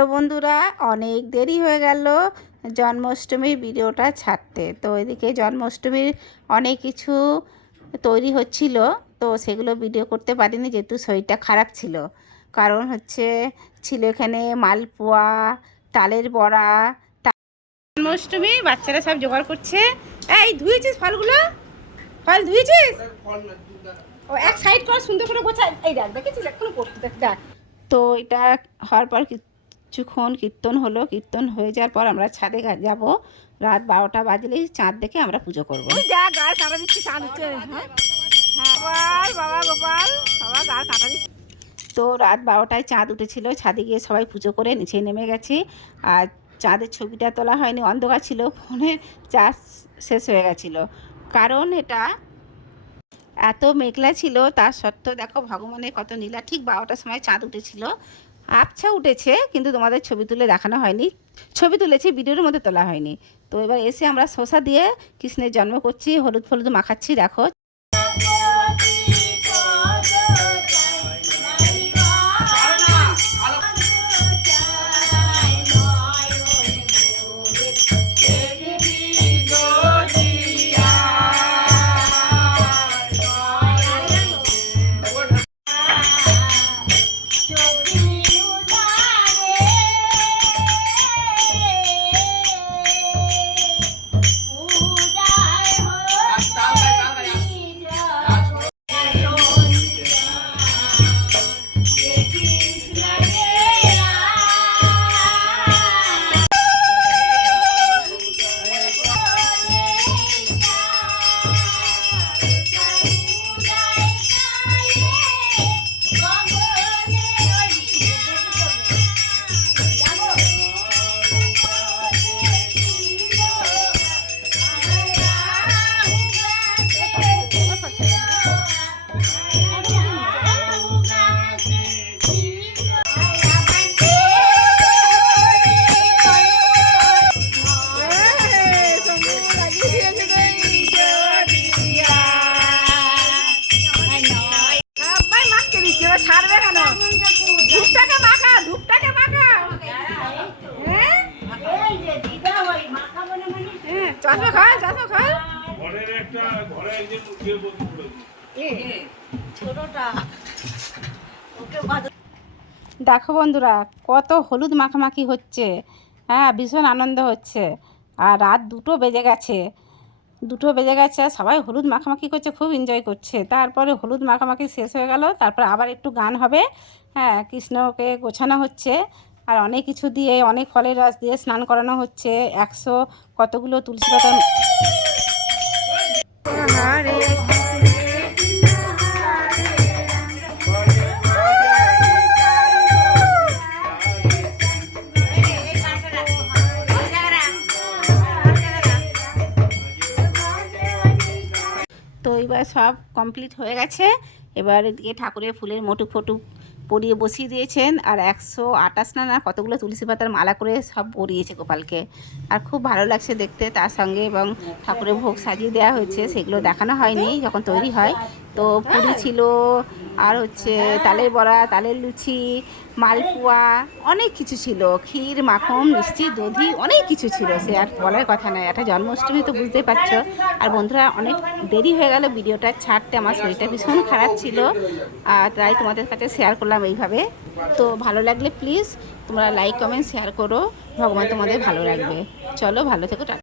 তো বন্ধুরা, অনেক দেরি হয়ে গেল জন্মাষ্টমীর ভিডিওটা ছাড়তে। তো এদিকে জন্মাষ্টমীর অনেক কিছু তৈরি হচ্ছিল, তো সেগুলো ভিডিও করতে পারিনি যেহেতু শরীরটা খারাপ ছিল। কারণ ছিল এখানে মালপোয়া, তালের বড়া। জন্মাষ্টমী বাচ্চারা সব জোগাড় করছে। এই ধুয়েছিস ফলগুলো? ফল ধুয়েছিস? ও এক সাইড কর, সুন্দর করে গোছা। এই দেখ, দেখেছিস এখনো করতে দেখ। তো এটা হওয়ার পর কিছুক্ষণ কীর্তন হলো। কীর্তন হয়ে যাওয়ার পর আমরা ছাদে যাব। রাত 12টা বাজলেই চাঁদ দেখে আমরা পুজো করবো। তো রাত 12টায় চাঁদ উঠেছিল, ছাদে গিয়ে সবাই পুজো করে নিচে নেমে গেছি। আর চাঁদের ছবিটা তোলা হয়নি, অন্ধকার ছিল, ফোনের চার্জ শেষ হয়ে গেছিলো। কারণ এটা এত মেঘলা ছিল, তার সত্ত্বেও দেখো ভগবানের কত নীলা। ঠিক 12টার সময় চাঁদ উঠেছিল, আবছা উঠেছে, কিন্তু তোমাদের ছবি তুলে দেখানো হয়নি। ছবি তুলেছি, ভিডিওর মধ্যে তোলা হয়নি। তো এবার এসে আমরা শসা দিয়ে কৃষ্ণের জন্ম করছি, হলুদ ফলুদ মাখাচ্ছি। দেখো ছাড়বে কেন? ধূপটাকে মাখা, ধূপটাকে মাখা। চশমা খা, চশমা খা। দেখো বন্ধুরা, কত হলুদ মাখামাখি হচ্ছে। হ্যাঁ, ভীষণ আনন্দ হচ্ছে। আর রাত 2টো বেজে গেছে। 2টো বেজে গেছে, সবাই হলুদ মাখামাখি করছে, খুব এনজয় করছে। তারপরে হলুদ মাখামাখি শেষ হয়ে গেল, তারপর আবার একটু গান হবে। হ্যাঁ, কৃষ্ণকে গোছানো হচ্ছে। আর অনেক কিছু দিয়ে, অনেক ফলের রস দিয়ে স্নান করানো হচ্ছে। 100 কতগুলো তুলসী পাতা। তো এবার সব কমপ্লিট হয়ে গেছে। এবার এদিকে ঠাকুরের ফুলের মোটু ফটু পরিয়ে বসিয়ে দিয়েছেন। আর 128 না কতগুলো তুলসী পাতার মালা করে সব পরিয়েছে গোপালকে। আর খুব ভালো লাগছে দেখতে। তার সঙ্গে এবং ঠাকুরের ভোগ সাজিয়ে দেওয়া হয়েছে, সেগুলো দেখানো হয়নি যখন তৈরি হয়। তো পুরি ছিল, আর তালের বড়া, তালের লুচি, মালপোয়া, অনেক কিছু ছিল। ক্ষীর, মাখন, মিষ্টি, দধি, অনেক কিছু ছিল, সে আর বলার কথা নয়। একটা জন্মাষ্টমী তো বুঝতেই পারছো। আর বন্ধুরা, অনেক দেরি হয়ে গেল ভিডিওটা ছাড়তে, আমার শরীরটা ভীষণ খারাপ ছিল। আর তাই তোমাদের কাছে শেয়ার করলাম এইভাবে। তো ভালো লাগলে প্লিজ তোমরা লাইক কমেন্ট শেয়ার করো। ভগবান তোমাদের ভালো রাখবে। চলো, ভালো থেকো।